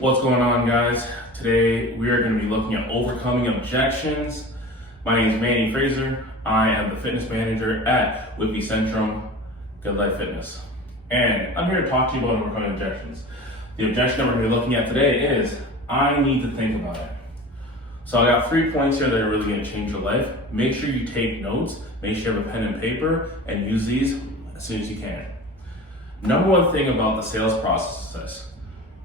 What's going on, guys? Today we are going to be looking at overcoming objections. My name is Manny Fraser. I am the fitness manager at Whippy Centrum Good Life Fitness. And I'm here to talk to you about overcoming objections. The objection that we're going to be looking at today is, I need to think about it. So I got 3 points here that are really going to change your life. Make sure you take notes, make sure you have a pen and paper, and use these as soon as you can. Number one thing about the sales process is this.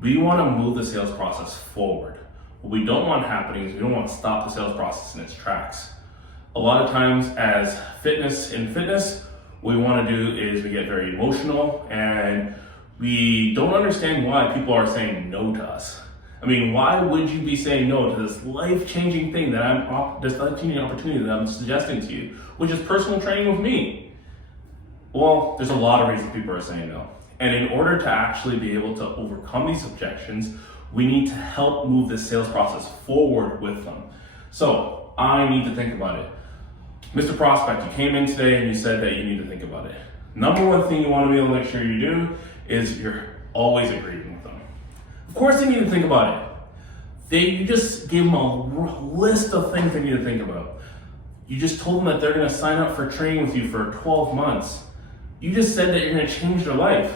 We want to move the sales process forward. What we don't want happening is we don't want to stop the sales process in its tracks. A lot of times as fitness, what we want to do is we get very emotional and we don't understand why people are saying no to us. I mean, why would you be saying no to this life-changing thing this life-changing opportunity that I'm suggesting to you, which is personal training with me? Well, there's a lot of reasons people are saying no. And in order to actually be able to overcome these objections, we need to help move this sales process forward with them. So I need to think about it. Mr. Prospect, you came in today and you said that you need to think about it. Number one thing you want to be able to make sure you do is you're always agreeing with them. Of course they need to think about it. You just gave them a list of things they need to think about. You just told them that they're going to sign up for training with you for 12 months. You just said that you're going to change their life.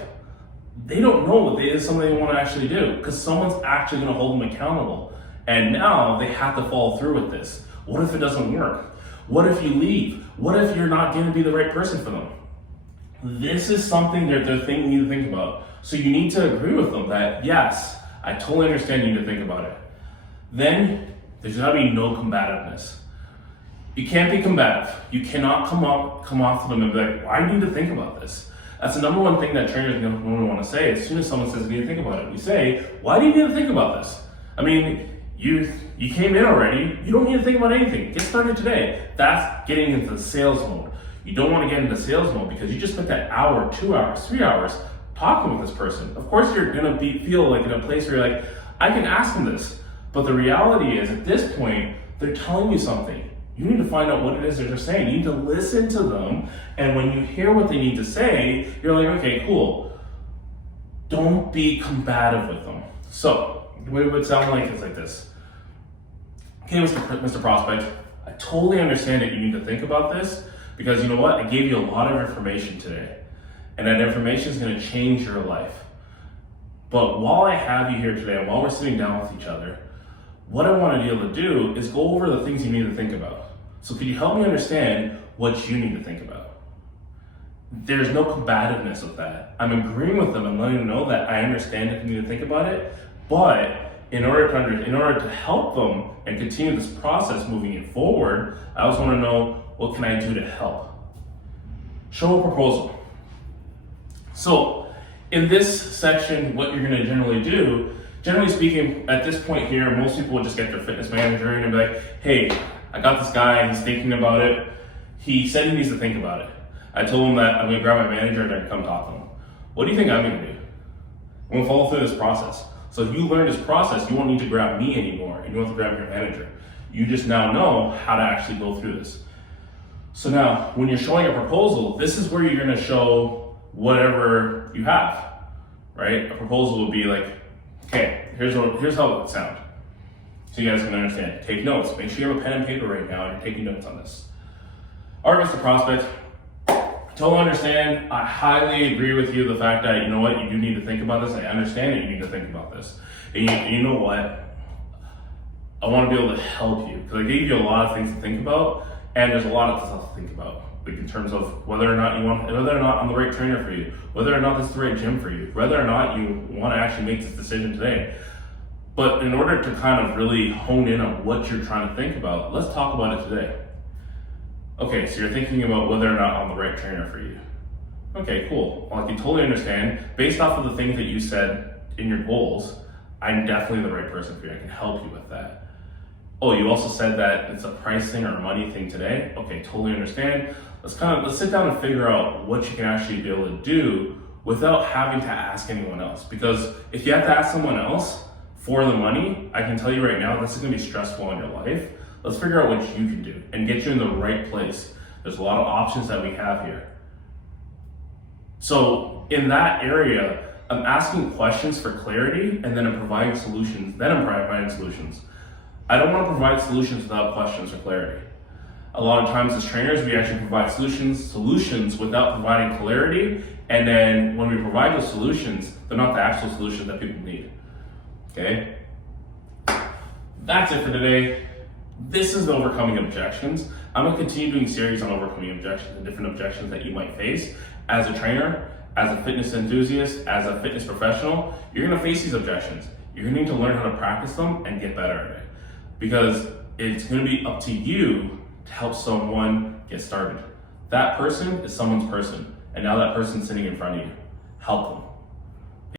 They don't know what it is something they want to actually do because someone's actually going to hold them accountable. And now they have to follow through with this. What if it doesn't work? What if you leave? What if you're not going to be the right person for them? This is something that they're thinking you need to think about. So you need to agree with them that, yes, I totally understand you need to think about it. Then there's got to be no combativeness. You can't be combative. You cannot come off to them and be like, why do you need to think about this? That's the number one thing that trainers don't want to say. As soon as someone says, you need to think about it, we say, why do you need to think about this? I mean, you came in already. You don't need to think about anything. Get started today. That's getting into the sales mode. You don't want to get into sales mode because you just spent that hour, 2 hours, 3 hours talking with this person. Of course, you're going to feel like in a place where you're like, I can ask them this. But the reality is, at this point, they're telling you something. You need to find out what it is that they're saying. You need to listen to them, and when you hear what they need to say, you're like, okay, cool. Don't be combative with them. So, what it would sound like is like this. Okay, Mr. Prospect, I totally understand that you need to think about this, because you know what? I gave you a lot of information today, and that information is going to change your life. But while I have you here today, and while we're sitting down with each other, what I want to be able to do is go over the things you need to think about. So could you help me understand what you need to think about? There's no combativeness with that. I'm agreeing with them and letting them know that I understand that you need to think about it, but in order to help them and continue this process moving it forward, I also want to know, what can I do to help? Show a proposal. So in this section, what you're going to generally speaking, at this point here, most people would just get their fitness manager and be like, hey, I got this guy, he's thinking about it. He said he needs to think about it. I told him that I'm gonna grab my manager and I can come talk to him. What do you think I'm gonna do? I'm gonna follow through this process. So if you learn this process, you won't need to grab me anymore and you don't have to grab your manager. You just now know how to actually go through this. So now, when you're showing a proposal, this is where you're gonna show whatever you have, right? A proposal would be like, okay, here's how it would sound. So you guys can understand. Take notes. Make sure you have a pen and paper right now and you're taking notes on this. All right, Mr. Prospect, I totally understand. I highly agree with you the fact that, you know what, you do need to think about this. I understand that you need to think about this. And you know what? I want to be able to help you because I gave you a lot of things to think about, and there's a lot of stuff to think about. Like in terms of whether or not I'm the right trainer for you, whether or not this is the right gym for you, whether or not you want to actually make this decision today. But in order to kind of really hone in on what you're trying to think about, let's talk about it today. Okay, so you're thinking about whether or not I'm the right trainer for you. Okay, cool. Well, I can totally understand. Based off of the things that you said in your goals, I'm definitely the right person for you. I can help you with that. Oh, you also said that it's a price thing or a money thing today. Okay, totally understand. Let's sit down and figure out what you can actually be able to do without having to ask anyone else. Because if you have to ask someone else for the money, I can tell you right now, this is gonna be stressful in your life. Let's figure out what you can do and get you in the right place. There's a lot of options that we have here. So in that area, I'm asking questions for clarity, and then I'm providing solutions. I don't want to provide solutions without questions or clarity. A lot of times as trainers, we actually provide solutions without providing clarity, and then when we provide those solutions, they're not the actual solutions that people need. Okay? That's it for today. This is the overcoming objections. I'm going to continue doing series on overcoming objections and different objections that you might face as a trainer, as a fitness enthusiast, as a fitness professional. You're going to face these objections. You're going to need to learn how to practice them and get better at it, because it's going to be up to you to help someone get started. That person is someone's person, and now that person's sitting in front of you. Help them.